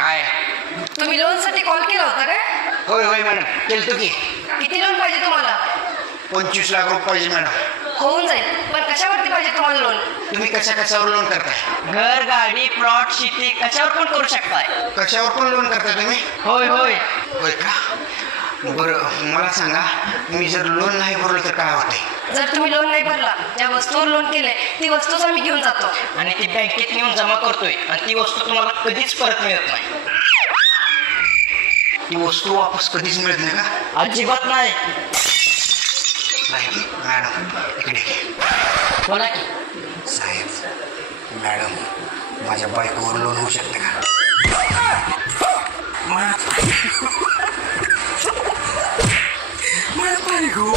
काय? तुम्ही लोनसाठी कॉल केला होता काय? होय होय मॅडम, केलतो की. किती लोन पाहिजे तुम्हाला? 25 लाख रुपये पाहिजे मॅडम. होऊन जाईल, पण कशावरती पाहिजे तुम्हाला लोन? तुम्ही कशावर लोन करताय? घर, गाडी, प्लॉट, शेती कशावर पण करू शकताय. कशावर पण लोन करताय तुम्ही? होय होय. होय का? बरं मला सांगा, मी जर लोन नाही भरलं तर काय होतंय? जर तुम्ही लोन नाही भरला, ज्या वस्तूवर लोन केलंय ती वस्तूच आम्ही घेऊन जातो आणि ती बँकेत नेऊन जमा करतोय आणि ती वस्तू तुम्हाला कधीच परत मिळत नाही. ती वस्तू वापस कधीच मिळत नाही का? अजिबात नाही. साहेब मॅडम इकडे. बोला की. साहेब मॅडम, माझ्या बायकोवर लोन होऊ शकते का? माझ्या बायको